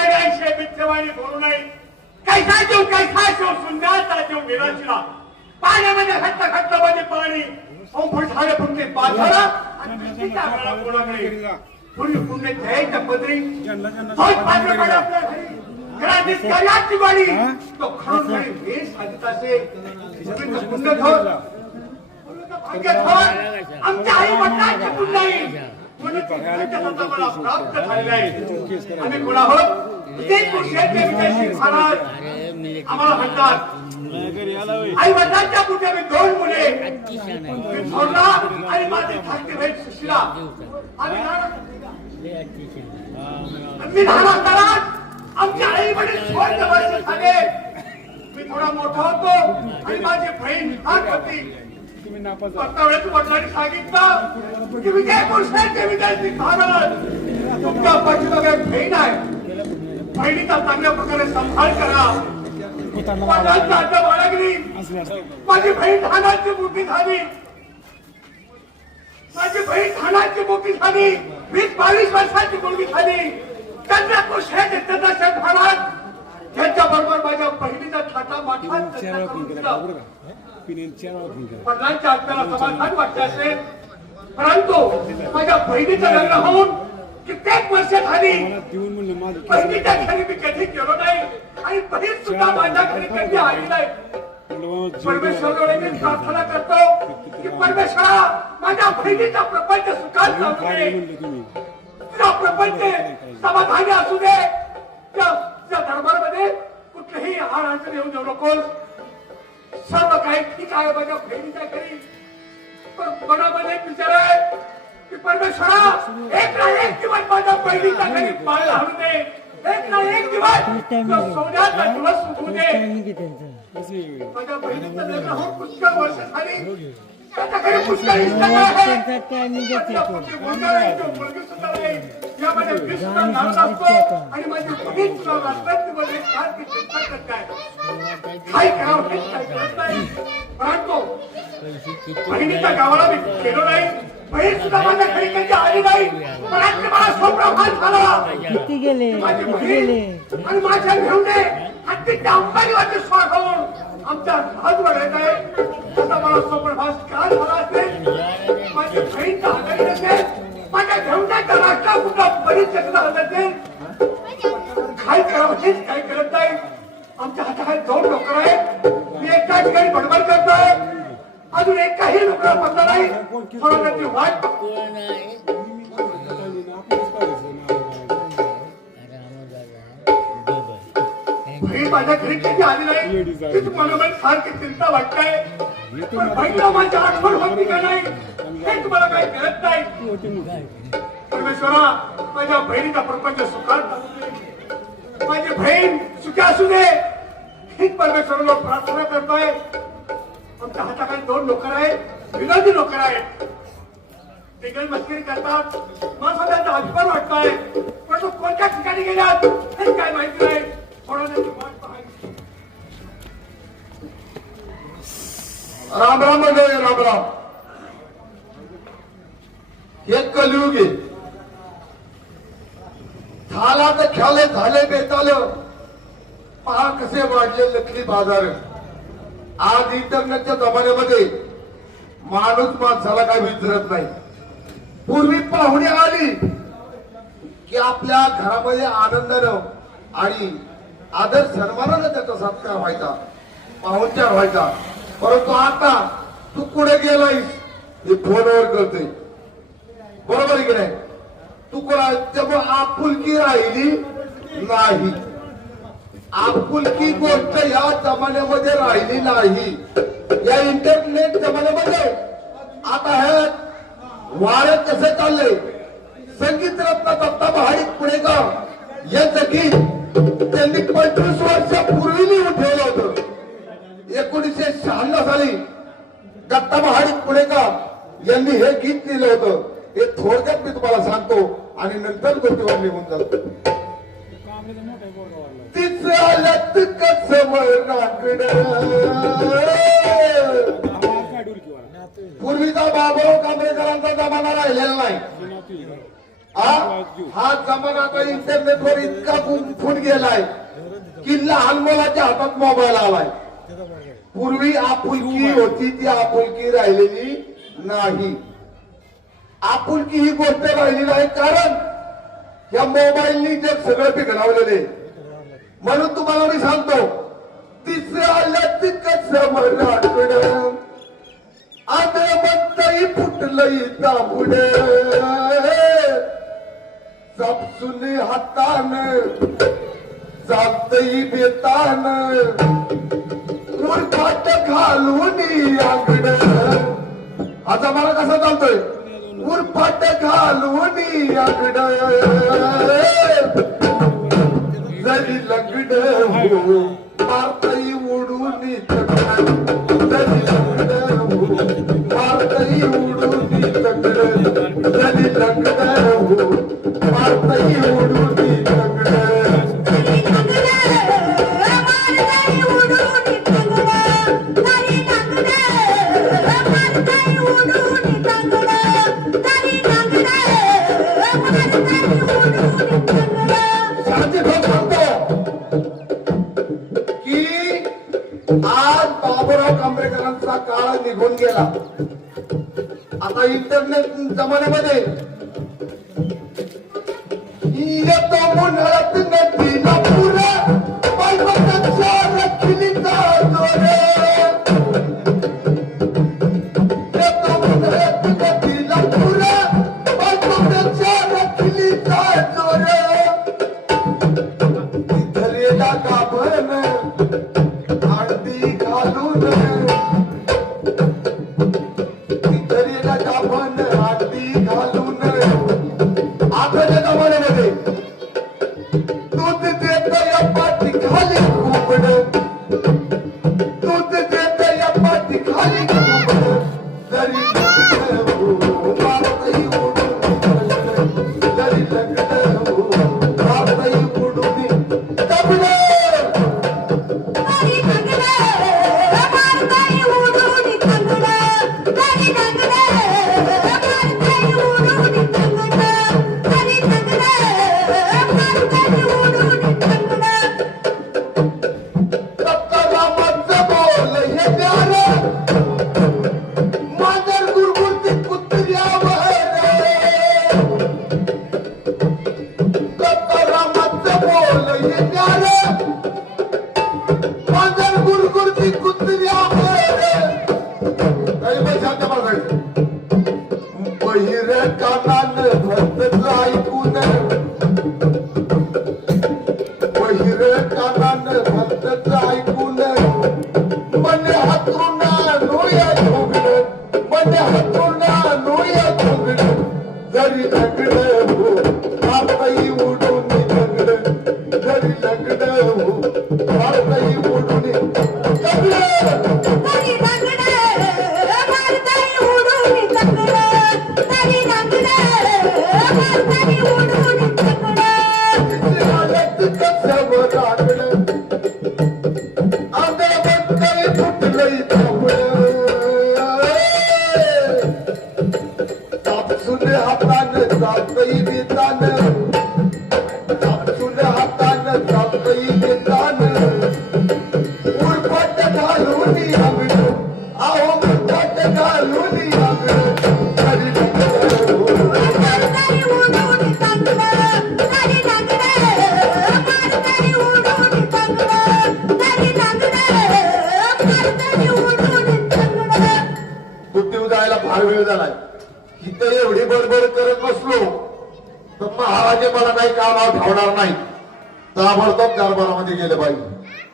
गाड्यांशी मित्रवाणी बोलू नये. कैसा जीव कैसा शिव सुंदरचा जीव विराशिला पाण्यामध्ये घट्ट घट्टमध्ये पाणी. ओंफळ झाले फुटले आकारा कोणाकडे पुण्य पुण्य जयच्या पदरी. होय पात्र पडे आपल्या घरी. घरातील कार्याची वाणी तो खरोखरी हे साधित असे. पुण्य धर भाग्य धर आमच्या आई वडिलांची पुण्याई म्हणून प्राप्त झालेले आहे. आम्ही कोण आहोत. महाराज आम्हाला म्हणतात आई वडिलांच्या पुढे मी दोन मुले थोरला आणि माझे धाकटी बहीण सुशिला. आम्ही लहान मी लहान असताना आमच्या आई वडील सोळा जवळचे झाले. मी थोडा मोठा होतो आणि माझी बहीण लहान होती. परतावळ्यात वडिलांनी सांगितलं की विजय कृष्णाचे विजय सिंग महाराज तुमच्या पाठीमागे बहीण आहे. बहिणीचा चांगल्या प्रकारे सांभाळ करा. बाळगली माझी बहीण ठाण्याची मोठी झाली. माझी बहीण ठाण्याची मोठी झाली. वीस बावीस वर्षाची मुलगी झाली. त्यांना कुशे दत्तदाशक महाराज त्यांच्या बरोबर माझ्या बहिणीचा ठाटा माठा वडिलांच्या आत्म्याला समाधान वाटते असेल. परंतु माझ्या बहिणीचं लग्न होऊन कित्येक वर्ष झाली बहिणीच्या घरी मी कधी गेलो नाही आणि बहीण सुद्धा माझ्या घरी कधी आली नाही. परमेश्वराकडे मी प्रार्थना करतो की परमेश्वरा माझ्या बहिणीचा प्रपंच सुखात चालू दे तुझा प्रपंच समाधानी असू दे. त्या दरबारमध्ये कुठलीही हार अडचण येऊ देऊ नकोस. सर्व काही ठीक आहे माझ्या बहिणीच्या घरी. पण मनामध्ये विचार आहे. की परमेश्वरा एक ना एक दिवस माझ्या बहिणीच्या घरी पाळ घालू दे. एक ना एक दिवस तो सोन्याचा दिवस सुटू दे. माझ्या बहिणीचं लग्न होऊन पुष्कळ वर्ष झाली. त्याच्या घरी पुष्कळ इष्टता आहे. त्याच्या पुढची मुलगा नाही, तो मुलगी सुद्धा नाही. यामध्ये मी सुद्धा लहान असतो आणि माझी बहीण सुद्धा राष्ट्रांमध्ये सारखी चिंता करत. आहे. काय करावं हेच काय कळत नाही. परंतु बहिणीच्या गावाला मी गेलो नाही. बहीण सुद्धा माझ्या घरी कधी आली नाही. पण आज मला स्वप्नभान झाला. किती गेले? माझी बहीण आणि माझ्या घेऊने हत्तीच्या अंबानीवरती स्वार होऊन आमच्या हातवर येत आहे आता मला स्वप्नभास काय झाला असेल? माझी बहीण तर आघाडी नसेल. माझ्या घेऊण्याच्या राष्ट्रा कुठला परिचय असेल. काय करावं हेच काय करत नाही. आमच्या हाताखाली दोन नोकर आहेत. मी एका ठिकाणी बडबड करतोय. अजून एकही नोकरा पडला नाही वाट माझ्या घरी कधी आली नाही तिची मनोमन सारखी चिंता वाटते पण बहिणीला माझी आठवण होती का नाही? हे तुम्हाला काही कळत नाही. परमेश्वरा माझ्या बहिणीचा प्रपंच सुखात. माझी बहीण सुखी असू दे. हीच परमेश्वराला प्रार्थना करतोय. आमच्या हाताखाली दोन नोकर आहेत विनोदी नोकर आहेत. ते मस्करी करतात. मला सगळ्यांचा अभिमान वाटतोय. पण तो कोणत्या ठिकाणी गेल्यात हेच काय माहिती नाही. थोडं वाट पाहायची राम राम मंडळी राम राम. हे कलियुग. आहे झाला तर ख्याले झाले बेताल. पहा कसे वाढले नकली बाजार? आज इंटरनेटच्या जमान्यामध्ये माणूस माणसाला काय विचारत नाही. पूर्वी पाहुणे आली की आपल्या घरामध्ये आनंदानं आणि आदर सन्मानानं त्याचा सत्कार व्हायचा पाहुणचार व्हायचा. परंतु आता तू कुठे गेलायस? हे फोनवर करते बरोबर आहे की नाही? तू कोणा त्यामुळे आपुलकी राहिली नाही. आपुलकी गोष्ट या जमान्यामध्ये राहिली नाही. या इंटरनेट जमान्यामध्ये आता हे वारे कसे चालले? संगीत रत्न दत्ता महाडिक पुणेकर यांचं गीत त्यांनी पंचवीस वर्षापूर्वी लिहून ठेवलं होतं. एकोणीसशे शहाण्णव साली दत्ता महाडिक पुणेकर यांनी हे गीत लिहिलं होतं. हे थोडक्यात मी तुम्हाला सांगतो आणि नंतर गोष्टीवर निघून जातो. तिचं आल्यात कसं पूर्वीचा बाबा कांबळेकरांचा जमाना राहिलेला नाही. हा? जमाना आता इंटरनेटवर इतका फुट गेलाय की लहान मुलाच्या हातात मोबाईल आलाय. पूर्वी आपुलकी होती ती आपुलकी राहिलेली नाही. आपुलकी ही गोष्ट राहिली नाही कारण या मोबाईलनी जग सगळं बिघडवलेले म्हणून तुम्हाला मी सांगतो तिसरं आलं ती कसं मराठड आदर म्हणतही फुटलंय दाबुड सापसुनी हातान जातही बेतान उरफाट घालून आंगड आता मला कसा चालतोय? उरफाट घालून आंगड जरी लग्न हो केला. आता इंटरनेट जमान्यामध्ये येतो उन्हाळ्यात Atwede ठोकण मने हातून नोया ठोकण जरी लग्न हो मारताई उडून लग्न जरी लग्न हो मारताई उडून लग्न वेळ झालाय इथं एवढी बडबड करत बसलो तर महाराजे मला काही कामावर ठेवणार नाही ताबडतोब कारभारामध्ये गेले पाहिजे.